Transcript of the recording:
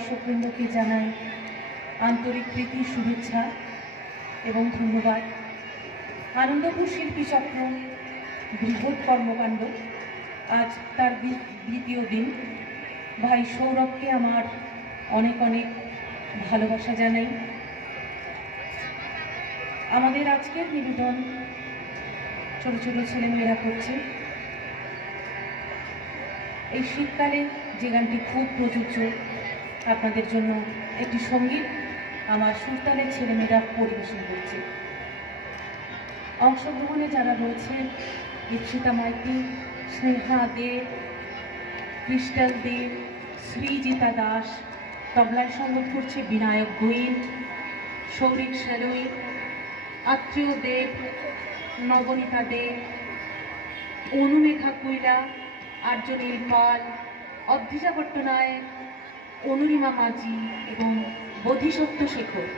দর্শকবৃন্দকে জানাই আন্তরিক প্রীতি, শুভেচ্ছা এবং ধন্যবাদ। আনন্দপুর শিল্পী চক্র বৃহৎ কর্মকাণ্ড আজ তার দ্বিতীয় দিন। ভাই সৌরভকে আমার অনেক অনেক ভালোবাসা জানাই। আমাদের আজকের নিবেদন ছোট ছোট ছেলেমেয়েরা করছে। এই শীতকালে যে গানটি খুব প্রযোজ্য, আপনাদের জন্য একটি সঙ্গীত আমার সুরতালের ছেলেমেয়েরা পরিবেশন করছে। অংশগ্রহণে যারা রয়েছে ইপ্সিতা মাইতি, স্নেহা দে, ক্রিস্টাল দে, শ্রীজিতা দাস, তবলায় সঙ্গত করছে বিনায়ক গোয়েল, সৌরিক সেলুই, আত্রেয় দেব, নবনীতা দে, অনুমেঘা কুইলা, আর্যনীল পাল, অদ্রিজা পট্টনায়ক, অনুরিমা মাঝি এবং বোধিসত্ত্ব শেখর।